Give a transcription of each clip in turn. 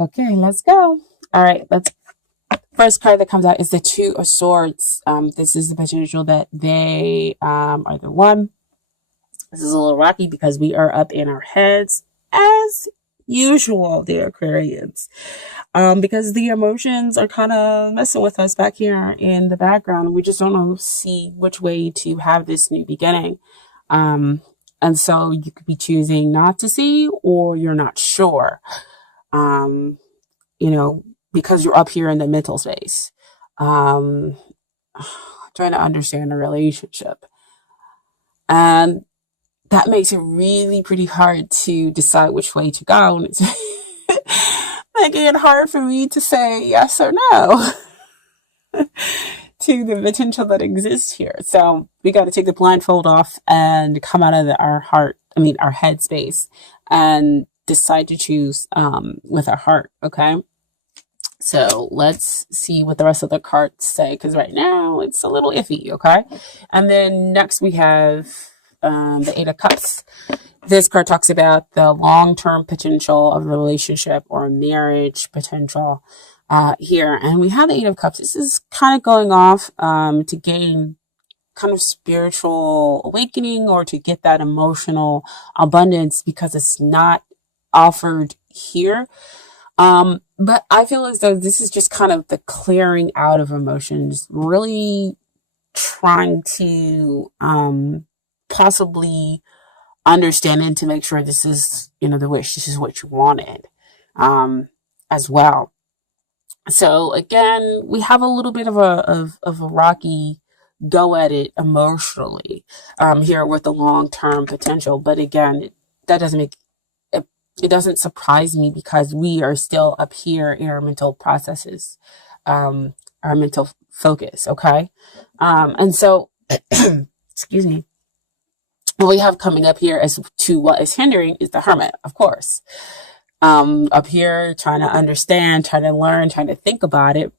Okay, let's go. All right, let's. First card that comes out is the Two of Swords. This is the potential that they are the one. This is a little rocky because we are up in our heads as usual, dear Aquarians. Because the emotions are kind of messing with us back here in the background. We just don't know see which way to have this new beginning. And so you could be choosing not to see, or you're not sure. You know, because you're up here in the mental space, um, trying to understand a relationship. And that makes it really pretty hard to decide which way to go. And it's making it hard for me to say yes or no to the potential that exists here. So we got to take the blindfold off and come out of our head space, and decide to choose with our heart. Okay. So let's see what the rest of the cards say, because right now it's a little iffy. Okay. And then next we have the Eight of Cups. This card talks about the long-term potential of a relationship or a marriage potential here. And we have the Eight of Cups. This is kind of going off to gain kind of spiritual awakening, or to get that emotional abundance, because it's not offered here. But I feel as though this is just kind of the clearing out of emotions, really trying to possibly understand and to make sure this is, the wish, this is what you wanted as well. So again, we have a little bit of a rocky go at it emotionally here with the long-term potential. But again, that doesn't make it doesn't surprise me, because we are still up here in our mental processes, our mental focus. Okay. And so, excuse me, what we have coming up here as to what is hindering is the Hermit, of course. Up here, trying to understand, trying to learn, trying to think about it.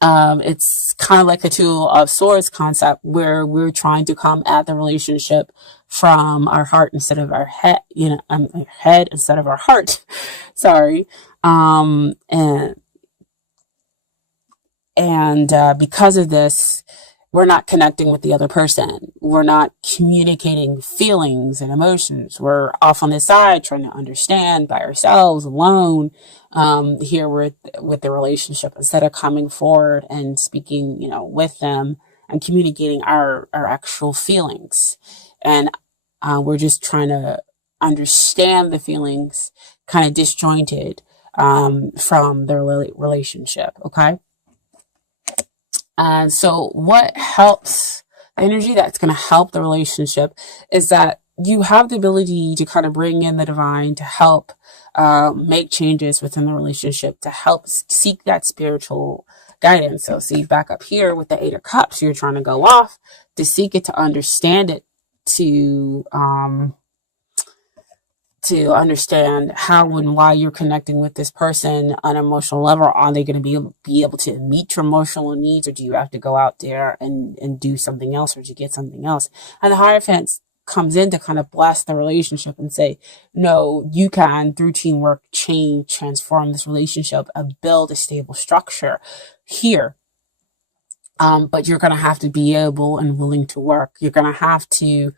It's kind of like the Two of Swords concept, where we're trying to come at the relationship from our heart instead of our head, our head instead of our heart. Sorry. And because of this, we're not connecting with the other person. We're not communicating feelings and emotions. We're off on the side trying to understand by ourselves, alone, here with the relationship, instead of coming forward and speaking, with them and communicating our actual feelings. And we're just trying to understand the feelings, kind of disjointed from the relationship. Okay. And so what helps, the energy that's going to help the relationship, is that you have the ability to kind of bring in the divine to help make changes within the relationship, to help seek that spiritual guidance. So see, back up here with the Eight of Cups, you're trying to go off to seek it, to understand it, to understand how and why you're connecting with this person on an emotional level. Are they going to be able to meet your emotional needs, or do you have to go out there and do something else, or to get something else? And the Hierophant comes in to kind of bless the relationship and say, no, you can, through teamwork, change, transform this relationship and build a stable structure here. But you're going to have to be able and willing to work. You're going to have to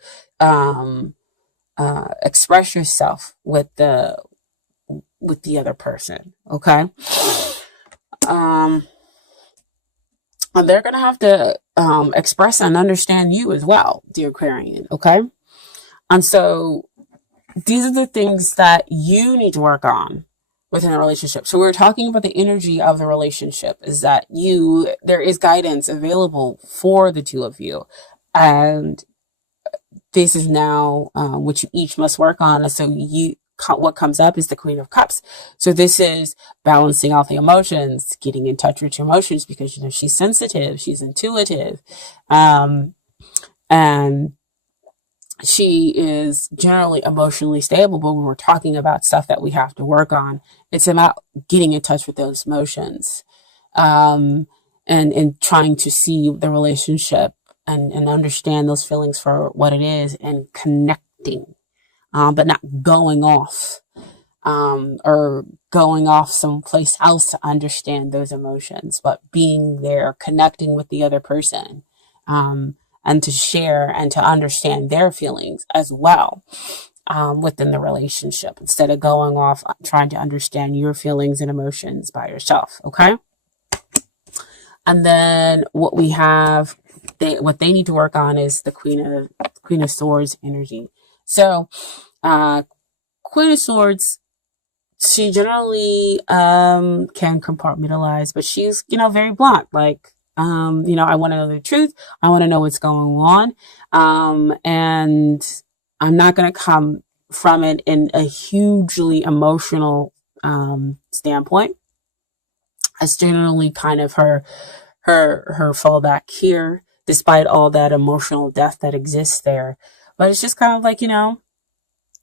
express yourself with the other person. Okay. And they're going to have to express and understand you as well, dear Aquarian. Okay. And so these are the things that you need to work on within a relationship. So we're talking about the energy of the relationship, is that there is guidance available for the two of you. And this is now what you each must work on. And so what comes up is the Queen of Cups. So this is balancing out the emotions, getting in touch with your emotions, because she's sensitive, she's intuitive, and she is generally emotionally stable. But when we're talking about stuff that we have to work on, it's about getting in touch with those emotions, and trying to see the relationship and understand those feelings for what it is, and connecting, but not going off or going off someplace else to understand those emotions, but being there, connecting with the other person, and to share and to understand their feelings as well, within the relationship, instead of going off trying to understand your feelings and emotions by yourself. Okay. And then what we have, what they need to work on is the Queen of Swords energy. So, Queen of Swords, she generally can compartmentalize, but she's, very blunt. Like, I want to know the truth. I want to know what's going on. And I'm not going to come from it in a hugely emotional standpoint. That's generally kind of her fallback here, despite all that emotional depth that exists there. But it's just kind of like,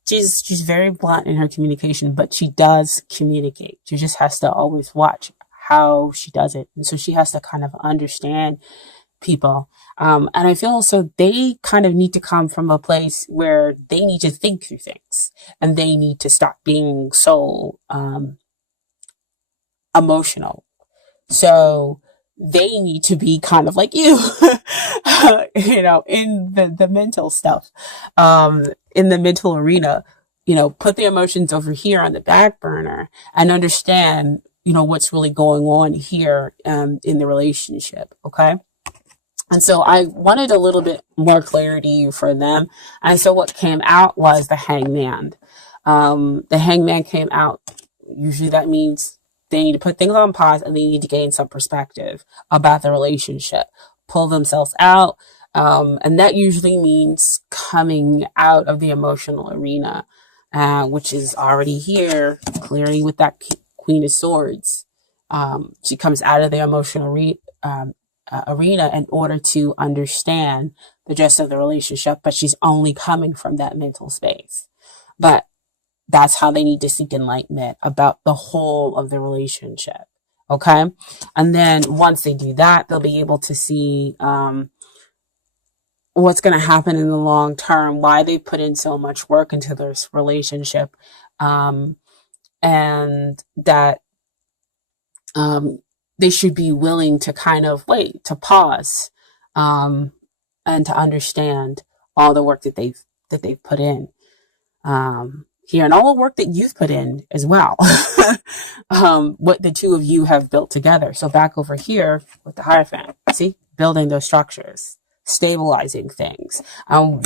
she's very blunt in her communication, but she does communicate. She just has to always watch how she does it. And so she has to kind of understand people. And I feel also they kind of need to come from a place where they need to think through things, and they need to stop being so emotional. So they need to be kind of like you, in the mental stuff, in the mental arena, put the emotions over here on the back burner and understand, what's really going on here, in the relationship. Okay. And so I wanted a little bit more clarity for them. And so what came out was the Hangman. The Hangman came out. Usually that means they need to put things on pause and they need to gain some perspective about the relationship, pull themselves out. And that usually means coming out of the emotional arena, which is already here, clearly with that Queen of Swords. She comes out of the emotional arena in order to understand the gist of the relationship, but she's only coming from that mental space. But that's how they need to seek enlightenment about the whole of the relationship. Okay. And then once they do that, they'll be able to see, what's going to happen in the long term, why they put in so much work into this relationship. And that, they should be willing to kind of wait, to pause, and to understand all the work that they've put in, here, and all the work that you've put in as well. What the two of you have built together. So back over here with the Hierophant, see, building those structures, stabilizing things. And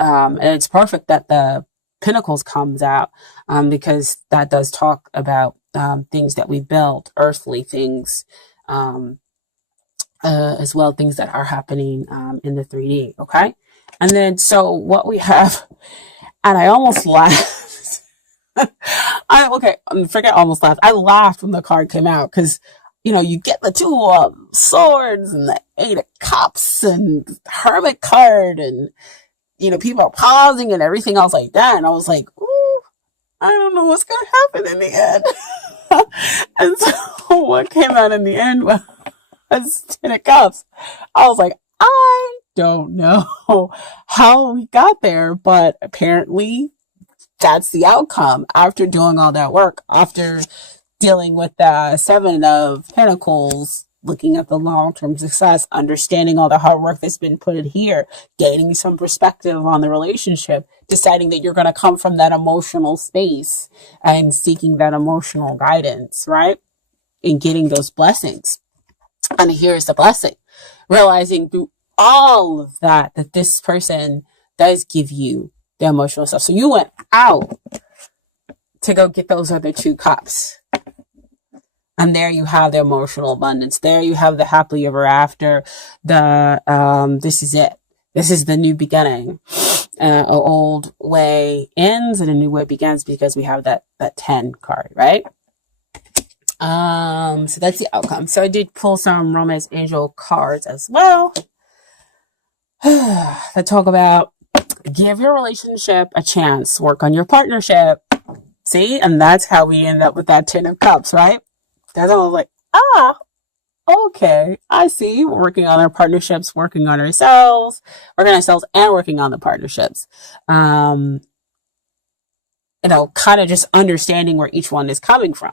it's perfect that the Pentacles comes out, because that does talk about things that we built, earthly things, as well, things that are happening in the 3D. Okay. And then, so what we have, and I almost laughed. Forget almost laughed. I laughed when the card came out because, you get the two swords and the 8 of cups and hermit card, and, people are pausing and everything else like that. And I was like, ooh, I don't know what's going to happen in the end. And so what came out in the end was 10 of cups. I was like, I don't know how we got there, but apparently that's the outcome after doing all that work, after dealing with the 7 of Pentacles, looking at the long-term success, understanding all the hard work that's been put in here, gaining some perspective on the relationship, deciding that you're going to come from that emotional space and seeking that emotional guidance, right? And getting those blessings. And here's the blessing. Realizing through all of that this person does give you the emotional stuff. So you went out to go get those other 2 cups. And there you have the emotional abundance. There you have the happily ever after. This is it. This is the new beginning. An old way ends and a new way begins, because we have that 10 card, right? So that's the outcome. So I did pull some Romance Angel cards as well. That talk about give your relationship a chance, work on your partnership. See? And that's how we end up with that 10 of cups, right? That's all like, okay, I see. We're working on our partnerships, working on ourselves and working on the partnerships. kind of just understanding where each one is coming from.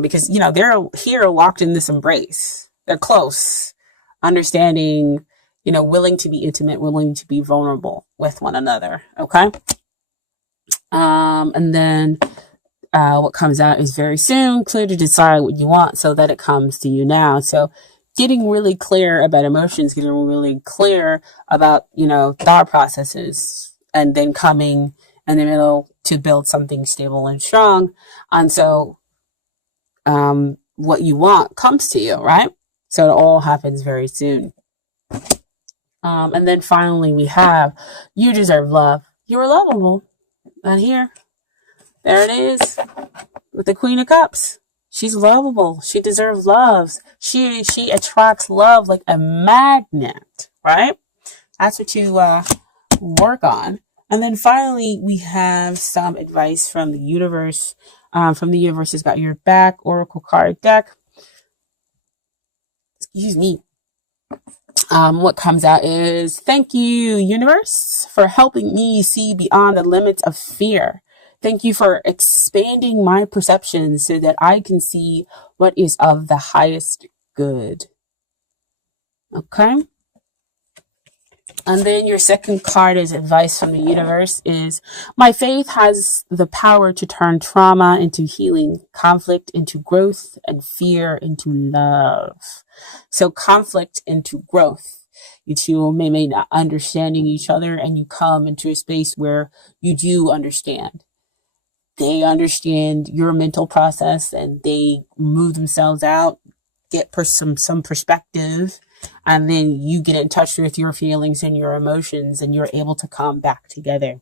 Because, they're here locked in this embrace. They're close, understanding, willing to be intimate, willing to be vulnerable with one another. Okay. And then what comes out is very soon, clear to decide what you want so that it comes to you now. So getting really clear about emotions, getting really clear about, thought processes, and then coming in the middle to build something stable and strong. And so what you want comes to you, right? So it all happens very soon. And then finally we have, you deserve love. You are lovable. And here, there it is with the Queen of Cups. She's lovable. She deserves love. She attracts love like a magnet, right? That's what you work on. And then finally, we have some advice from the universe. From the universe has got your back oracle card deck. Excuse me. What comes out is, thank you, universe, for helping me see beyond the limits of fear. Thank you for expanding my perception so that I can see what is of the highest good. Okay. And then your second card is advice from the universe is, my faith has the power to turn trauma into healing, conflict into growth, and fear into love. So conflict into growth. You two may not understanding each other, and you come into a space where you do understand. They understand your mental process, and they move themselves out, get some perspective, and then you get in touch with your feelings and your emotions, and you're able to come back together.